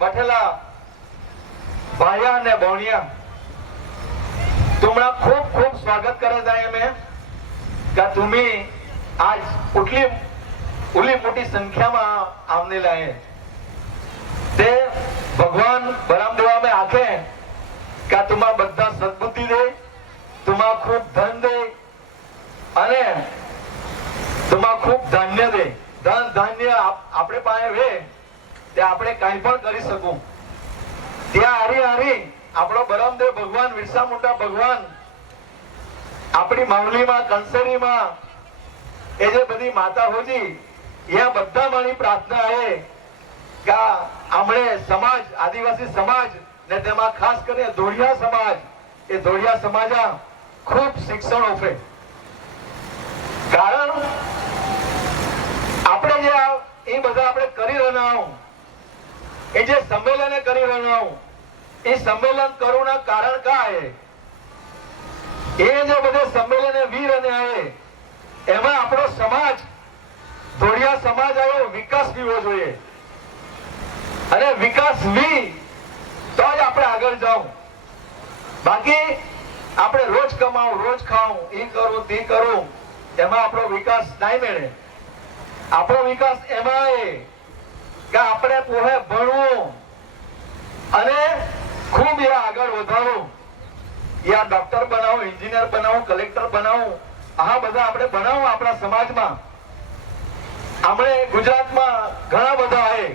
बैठेला भाया ने बोनिया तुम्हाला खूप खूप स्वागत करत आहे मी का तुम्ही आज उली मोठी संख्याમાં આવનેલા आहे તે ભગવાન બરામદેવા में આખે का तुम्हा બધા સદબુદ્ધિ દે तुम्हा खूप ધન દે અને तुम्हा खूप ધાન્ય દે ધન ધાન્ય આપણે પાસે વે તે આપણે કાઈ પણ કરી શકું ત્યાં હારી હારી આપણો બરામદેવ ભગવાન વિરસા મોટા ભગવાન આપણી માવલીમાં કંસરીમાં એ જે બધી માતા હોજી એ બધા મારી પ્રાર્થના છે કે આપણે સમાજ આદિવાસી સમાજ ને તેમાં ખાસ કરીને ધોળિયા સમાજ એ ધોળિયા સમાજા ખૂબ શિક્ષણ ઓફે કારણ આપણે જે એ બધા આપણે કરી રહ્યા એ જે સંમેલન કરી રહ્યા એ સંમેલન કરવાના કારણ કા હે એ જે બધે સંમેલન વીર અને આए એમાં આપણો સમાજ ધોળિયા સમાજ આવ્યો વિકાસ પીવો જોઈએ અને વિકાસ વી તો જ આપણે આગળ જાવ બાકી આપણે રોજ કમાવું રોજ ખાવું એ કરું તે કરું એમાં આપણો વિકાસ નહીં મળે આપણો વિકાસ એમાં કે આપણે પોહે ભણવું અને खूब या આગળ વધારો या ડોક્ટર બનાવો એન્જિનિયર બનાવો કલેક્ટર બનાવો આ બધા આપણે બનાવો આપણા સમાજમાં આપણે ગુજરાતમાં ઘણા બધા છે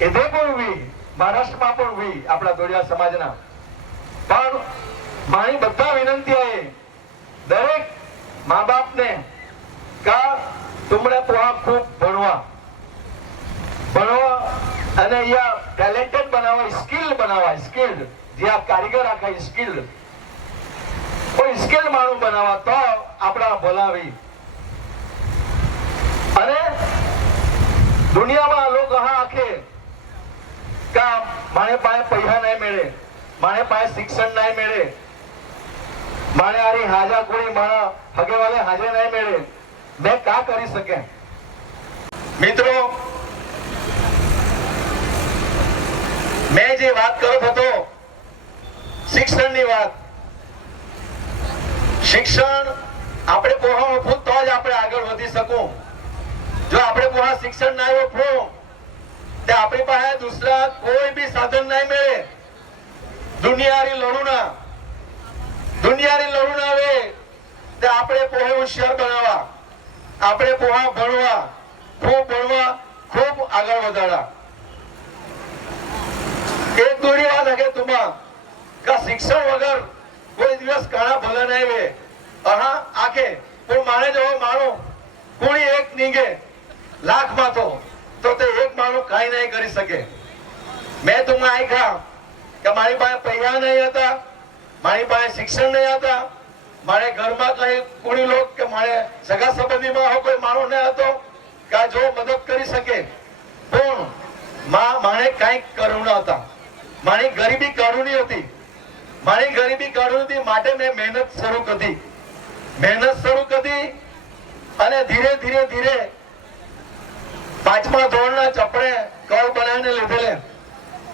એધે પણ વી મહારાષ્ટ્રમાં પણ વી આપણા ધોળિયા સમાજના પણ મારી બધા વિનંતી છે દરેક મા બાપને કા તુમણે પોહા ખૂબ ભણવા અને યા ટેલેન્ટેડ બનાવવા સ્કિલ બનાવવા સ્કિલ્ડ જે આ કારીગર આખા સ્કિલ્ડ કોઈ સ્કિલ માણસ બનાવવા તો આપણા બોલાવી અને દુનિયામાં લોકો હા આખે કા મારે પાસે પૈસા નહીં મળે મારે પાસે શિક્ષણ નહીં મળે મારે આરી હાજા કોઈ મારા હગેવાલે હાજર નહીં મળે મેં કા કરી શકે મિત્રો मैं जे बात करो तो शिक्षण ની વાત શિક્ષણ આપણે પોહા ઓફો તો જ આપણે આગળ વધી શકું જો આપણે પોહા શિક્ષણ ના ઓફો તો આપણી પાસે દૂસરા કોઈ બી સાધન નહીં મળે દુનિયારી લડુના આવે તો આપણે પોહે હોશિયાર બનાવવા આપણે પોહા ભણવા ખૂબ આગળ વધારવા एक दोड़ी बात है तुम्हा का शिक्षण वगर कोई दिवस काना भला नहीं वे अहा आके कोई माने जो मानो कोई एक नींगे लाख में तो ते एक मानो काई नहीं करी सके मैं तुम्हें आई खा कि मारी पास पैसा नहीं आता मारी पास शिक्षण नहीं आता मारे घर में कहीं कोई लोग के मारे सगा संबंधी में हो कोई मानो नहीं आतो का जो मदद करी सके पण माने कई करुणा था मारी गरीबी काढूनी होती मारी गरीबी काढूनी માટે મેં મહેનત શરૂ કરી અને ધીરે ધીરે પાંચમા ધોરણના ચપડે કોલ બનાવીને લીધેલે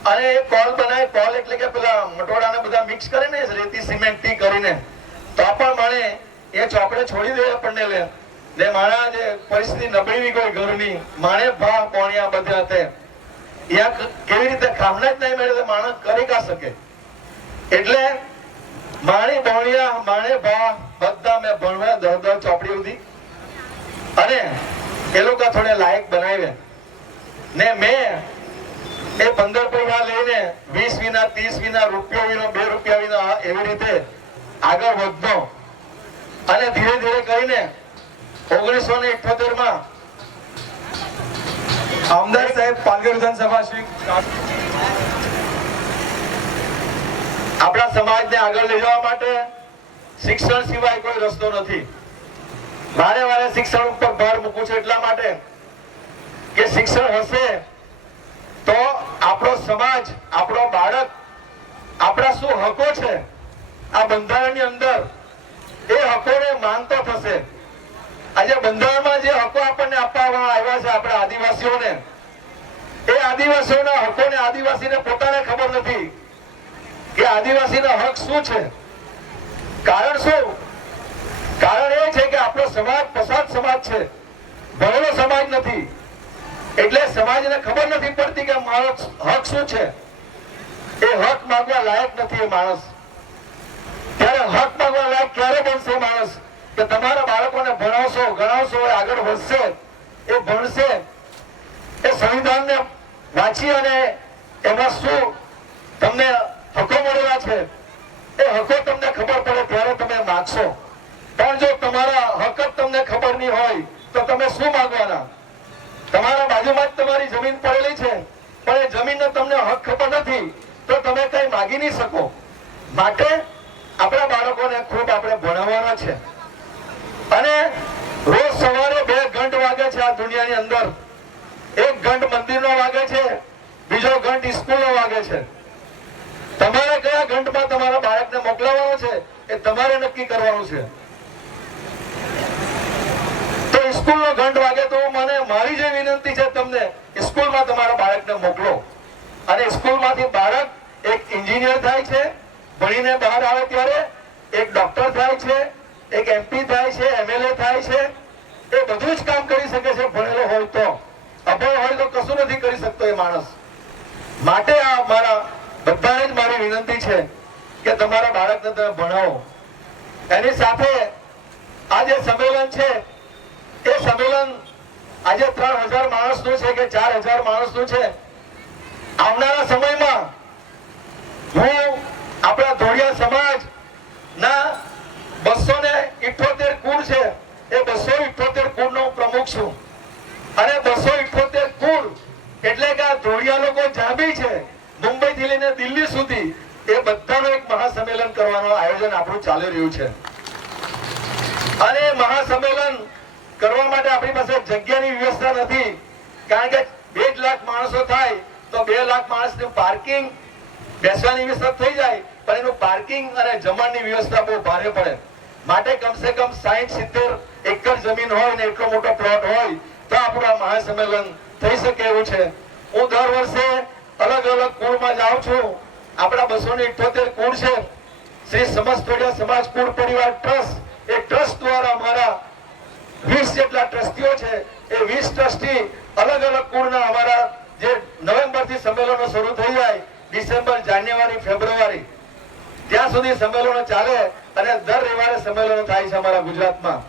અને એ કોલ બનાવી કોલ એટલે કે પેલા મટોડાને બધા મિક્સ કરીને રેતી સિમેન્ટ ટી કરીને તો પણ મને એ ચોપડે છોડી દે આપણને લે મારા જે પરિસ્થિતિ નબળી કોઈ ઘરની માણે ભા પોણિયા બધા હતા કેવી રીતે કામના જ નહીં મળે માણસ કરી કા શકે એટલે માણી ભણ્યા માણે ભા બધા મેં ભણવા 10 ચોપડી સુધી અને એ લોકો થોડે લાયક બનાવ્યા ને મેં એ 15 પૈસા લઈને 20 વિના 30 વિના રૂપિયો વિના 2 રૂપિયા વિના એવી રીતે આગળ વધતો અને ધીરે ધીરે કરીને 1978 માં आमदार साहेब पालघर विधानसभा श्री આપણા સમાજને આગળ લઈ જવા માટે શિક્ષણ સિવાય કોઈ રસ્તો નથી વારે શિક્ષણ ઉપર ભાર મૂકું છું એટલા માટે કે શિક્ષણ હશે તો આપણો સમાજ આપણો બાળક આપણા શું હકો છે આ બંધારણની અંદર એ હકોને માનતો થશે આજે બંધારણમાં જે હકો આપણને આપવામાં આવ્યા છે આપણા આદિવાસીઓને એ આદિવાસીઓના હકોને આદિવાસીને પોતાને ખબર નથી કે આદિવાસીના હક શું છે. કારણ શું? કારણ એ છે કે આપણો સમાજ પછાત સમાજ છે, ભણેલો સમાજ નથી. એટલે સમાજને ખબર નથી પડતી કે મારો હક શું છે. એ હક માંગવા લાયક નથી એ માણસ. ત્યારે હક માંગવા લાયક ક્યારે બનશે માણસ? કે તમારા બાળકોને ભણાવશો, ગણાવશો, આગળ વધશે, એ ભણશે, એ સંવિધાનને વાંચી અને એમાં શું તમને હકો મળેલા છે એ હકો તમને ખબર પડે ત્યારે તમે માગશો. પણ જો તમારા હક જ તમને ખબર નહીં હોય તો તમે શું માંગવાના? તમારા બાજુમાં જ તમારી જમીન પડેલી છે, પણ એ જમીનનો તમને હક ખબર નથી તો તમે કઈ માગી નહીં શકો. માટે આપણા બાળકોને ખૂબ આપણે ભણાવવાના છે. અને રોજ સવારે 2 ઘંટ વાગે છે આ દુનિયાની અંદર. એક ઘંટ મંદિરનો વાગે છે, બીજો ઘંટ સ્કૂલનો વાગે છે. તમારે કયા ઘંટમાં તમારા બાળકને મોકલાવવાનો છે એ તમારે નક્કી કરવાનું છે. તો સ્કૂલનો ઘંટ વાગે તો મને મારી જે વિનંતી છે તમને, સ્કૂલમાં તમારા બાળકને મોકલો. અને સ્કૂલમાંથી બાળક એક એન્જિનિયર થાય છે, ભણીને બહાર આવે ત્યારે એક ડોક્ટર થાય છે, એક MP થાય છે, MLA થાય છે. એ બધું જ કામ કરી શકે છે ભણેલો હોય તો. અભણ હોય તો કશું નથી કરી શકતો એ માણસ. માટે આ મારા બધાને જ મારી વિનંતી છે કે તમારા બાળકને તમે ભણાવો. એની સાથે આ જે સંમેલન છે એ સંમેલન આજે 3000 માણસનું છે કે 4000 માણસનું છે. આવનારા સમયમાં હું આપણા ધોળિયા સમાજ ના 278 કુળ છે એ 278 કુળનો પ્રમુખ છું. અને 278 કુળ એટલે કે આ ધોળિયા લોકો જ્યાં બી છે, મુંબઈ થી લઈને દિલ્હી સુધી, એ બધાનું એક મહાસંમેલન કરવાનું આયોજન આપણું ચાલી રહ્યું છે. અને મહાસંમેલન કરવા માટે આપણી પાસે જગ્યાની વ્યવસ્થા નથી. કારણ કે 2 લાખ માણસો થાય તો 2 લાખ માણસનું પાર્કિંગ, બેસવાની વ્યવસ્થા થઈ જાય, પણ એનું પાર્કિંગ અને જમણની વ્યવસ્થા બહુ ભારે પડે. માટે કમસે કમ 60-70 એકર જમીન હોય ને એટલો મોટો પ્લોટ હોય તો આપણું આ મહાસંમેલન થઈ શકે એવું છે. હું દર વર્ષે અલગ અલગ કુળમાં જાઉં છું. આપણા 278 કુળ છે. શ્રી સમસ્તોડિયા સમાજ કુળ પરિવાર ટ્રસ્ટ, એ ટ્રસ્ટ દ્વારા અમારા 20 જેટલા ટ્રસ્ટીઓ છે. એ 20 ટ્રસ્ટી અલગ અલગ કુળના અમારા જે નવેમ્બર થી સંમેલનો શરૂ થઈ જાય, ડિસેમ્બર, જાન્યુઆરી, ફેબ્રુઆરી ત્યાં સુધી સંમેલનો ચાલે. અને દર રવિવારે સંમેલનો થાય છે અમારા ગુજરાતમાં.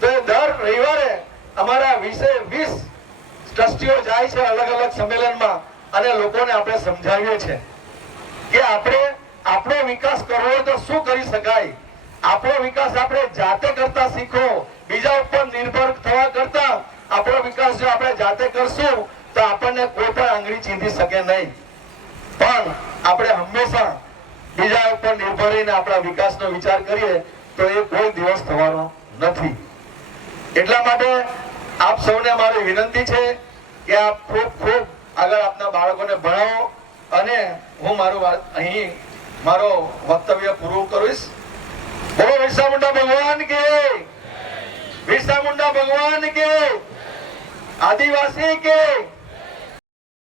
તો એ દર રવિવારે અમારા 20 ટ્રસ્ટીઓ જાય છે અલગ અલગ સંમેલનમાં અને લોકોને આપણે સમજાવીએ છીએ કે આપણે આપણો વિકાસ કરવો હોય તો શું કરી શકાય. આપણો વિકાસ આપણે જાતે કરતા શીખો. બીજા ઉપર નિર્ભર થવા કરતા આપણો વિકાસ જો આપણે જાતે કરશું તો આપણને કોઈ પણ આંગળી ચીંધી શકે નહીં. પણ આપણે હંમેશા બીજા ઉપર નિર્ભર રહીને આપણા વિકાસનો વિચાર કરીએ તો એ કોઈ દિવસ થવાનો નથી. એટલા માટે આપ સૌને મારી વિનંતી છે કે આપ ખૂબ આગળ આપના બાળકોને ભણાવો. અને હું અહીં મારો વક્તવ્ય પૂરું કરીશ. બોલો બિરસા મુંડા ભગવાન કે, બિરસા મુંડા ભગવાન કે, આદિવાસી કે.